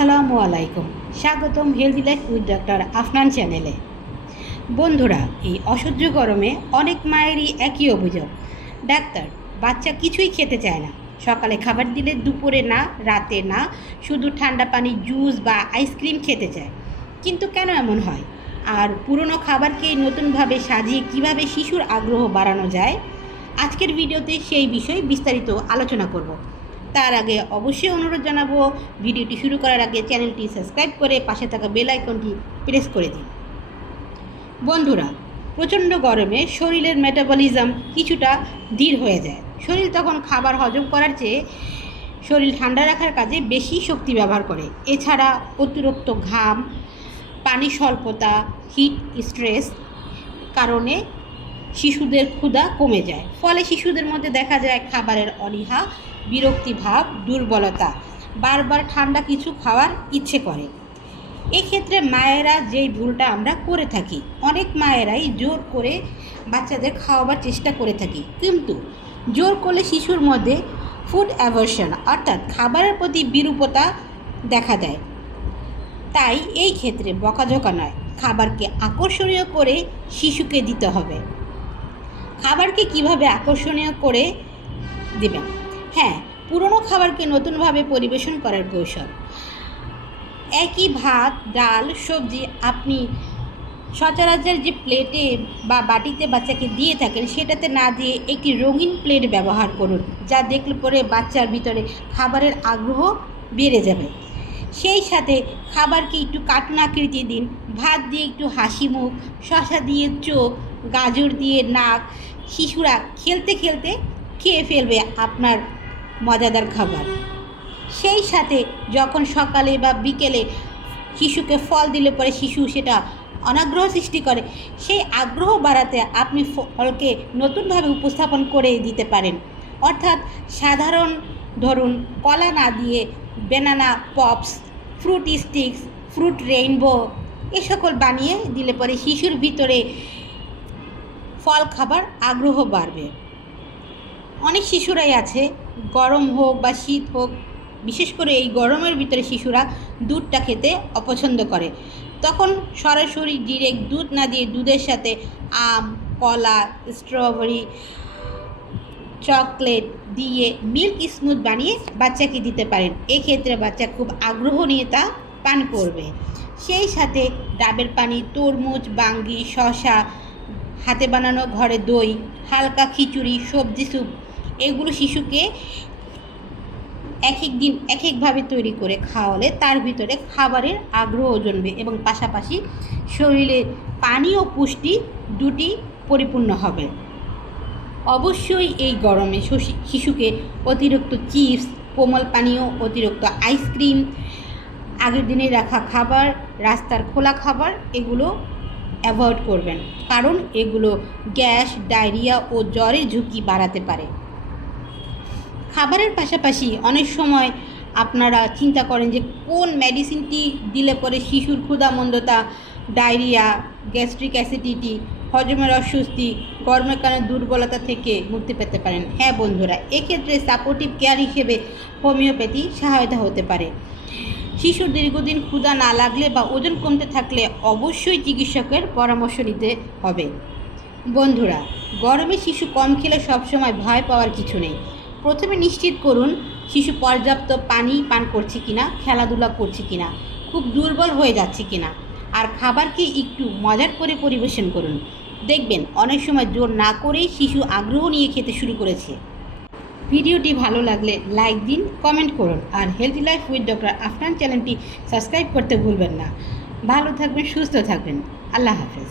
আসসালামু আলাইকুম, স্বাগতম healthy life with doctor Afnan চ্যানেলে। বন্ধুরা, এই অসহ্য গরমে অনেক মায়েরই একই অভিযোগ, ডাক্তার বাচ্চা কিছুই খেতে চায় না। সকালে খাবার দিলে দুপুরে না, রাতে না, শুধু ঠান্ডা পানি, জুস বা আইসক্রিম খেতে চায়। কিন্তু কেন এমন হয়? আর পুরনো খাবারকে নতুনভাবে সাজিয়ে কিভাবে শিশুর আগ্রহ বাড়ানো যায়, আজকের ভিডিওতে সেই বিষয়ে বিস্তারিত আলোচনা করব। তার আগে অবশ্যই অনুরোধ জানাবো, ভিডিওটি শুরু করার আগে চ্যানেলটি সাবস্ক্রাইব করে পাশে থাকা বেল আইকনটি প্রেস করে দিন। বন্ধুরা, প্রচণ্ড গরমে শরীরের মেটাবলিজম কিছুটা ধীর হয়ে যায়। শরীর তখন খাবার হজম করার চেয়ে শরীর ঠান্ডা রাখার কাজে বেশি শক্তি ব্যবহার করে। এছাড়া অতিরিক্ত ঘাম, পানি স্বল্পতা, হিট স্ট্রেস কারণে শিশুদের ক্ষুধা কমে যায়। ফলে শিশুদের মধ্যে দেখা যায় খাবারের অনীহা, বিরক্তিভাব, দুর্বলতা, বারবার ঠান্ডা কিছু খাওয়ার ইচ্ছে করে। এক্ষেত্রে মায়েরা যেই ভুলটা আমরা করে থাকি, অনেক মায়েরাই জোর করে বাচ্চাদের খাওয়াবার চেষ্টা করে থাকি, কিন্তু জোর করলে শিশুর মধ্যে ফুড অ্যাভার্শন অর্থাৎ খাবারের প্রতি বিরূপতা দেখা দেয়। তাই এই ক্ষেত্রে বকাঝকা নয়, খাবারকে আকর্ষণীয় করে শিশুকে দিতে হবে। খাবারকে কিভাবে আকর্ষণীয় করে দেবেন? হ্যাঁ, পুরনো খাবারকে নতুনভাবে পরিবেশন করার কৌশল। একই ভাত, ডাল, সবজি আপনি সচরাচর যে প্লেটে বা বাটিতে বাচ্চাকে দিয়ে থাকেন, সেটাতে না দিয়ে একটি রঙিন প্লেট ব্যবহার করুন, যা দেখলে পরে বাচ্চার ভিতরে খাবারের আগ্রহ বেড়ে যাবে। সেই সাথে খাবারকে একটু কার্টুন আকৃতি দিন। ভাত দিয়ে একটু হাসি মুখ, শসা দিয়ে চোখ, গাজর দিয়ে নাক। শিশুরা খেলতে খেলতে খেয়ে ফেলবে আপনার মজাদার খাবার। সেই সাথে যখন সকালে বা বিকেলে শিশুকে ফল দিলে পরে শিশু সেটা অনাগ্রহ সৃষ্টি করে, সেই আগ্রহ বাড়াতে আপনি ফলকে নতুনভাবে উপস্থাপন করে দিতে পারেন। অর্থাৎ সাধারণ ধরুন কলা না দিয়ে banana pops, fruit sticks, fruit rainbow এ সকল বানিয়ে দিলে পরে শিশুর ভিতরে ফল খাবার আগ্রহ বাড়বে। অনেক শিশুরাই আছে, গরম হোক বা শীত হোক, বিশেষ করে এই গরমের ভিতরে শিশুরা দুধটা খেতে অপছন্দ করে। তখন সরাসরি ডিরেক্ট দুধ না দিয়ে দুধের সাথে আম, কলা, স্ট্রবেরি, চকলেট দিয়ে মিল্ক স্মুথ বানিয়ে বাচ্চাকে দিতে পারেন। এক্ষেত্রে বাচ্চা খুব আগ্রহ নিয়ে তা পান করবে। সেই সাথে ডাবের পানি, তরমুজ, বাঙ্গি, শসা, হাতে বানানো ঘরে দই, হালকা খিচুড়ি, সবজি স্যুপ এগুলো শিশুকে এক এক দিন এক একভাবে তৈরি করে খাওয়ালে তার ভিতরে খাবারের আগ্রহ জন্মবে এবং পাশাপাশি শরীরে পানি ও পুষ্টি দুটি পরিপূর্ণ হবে। অবশ্যই এই গরমে শিশুকে অতিরিক্ত চিপস, কোমল পানীয়, অতিরিক্ত আইসক্রিম, আগের দিনে রাখা খাবার, রাস্তার খোলা খাবার এগুলো অ্যাভয়েড করবেন, কারণ এগুলো গ্যাস, ডায়রিয়া ও জ্বরের ঝুঁকি বাড়াতে পারে। খাবারের পাশাপাশি অনেক সময় আপনারা চিন্তা করেন যে কোন মেডিসিনটি দিলে পরে শিশুর ক্ষুধামন্দতা, ডায়রিয়া, গ্যাস্ট্রিক অ্যাসিডিটি, হজমের অস্বস্তি, গরমের কারণে দুর্বলতা থেকে মুক্তি পেতে পারেন। হ্যাঁ বন্ধুরা, এক্ষেত্রে সাপোর্টিভ কেয়ার হিসেবে হোমিওপ্যাথি সহায়তা হতে পারে। শিশুর দীর্ঘদিন ক্ষুধা না লাগলে বা ওজন কমতে থাকলে অবশ্যই চিকিৎসকের পরামর্শ নিতে হবে। বন্ধুরা, গরমে শিশু কম খেলে সবসময় ভয় পাওয়ার কিছু নেই। প্রথমে নিশ্চিত করুন শিশু পর্যাপ্ত পানি পান করছে কিনা, খেলাধুলা করছে কিনা, খুব দুর্বল হয়ে যাচ্ছে কিনা, আর খাবারকে একটু মজার করে পরিবেশন করুন। দেখবেন অনেক সময় জোর না করেই শিশু আগ্রহ নিয়ে খেতে শুরু করেছে। ভিডিওটি ভালো লাগলে লাইক দিন, কমেন্ট করুন, আর healthy life with doctor Afnan চ্যানেলটি সাবস্ক্রাইব করতে ভুলবেন না। ভালো থাকবেন, সুস্থ থাকবেন। আল্লাহ হাফেজ।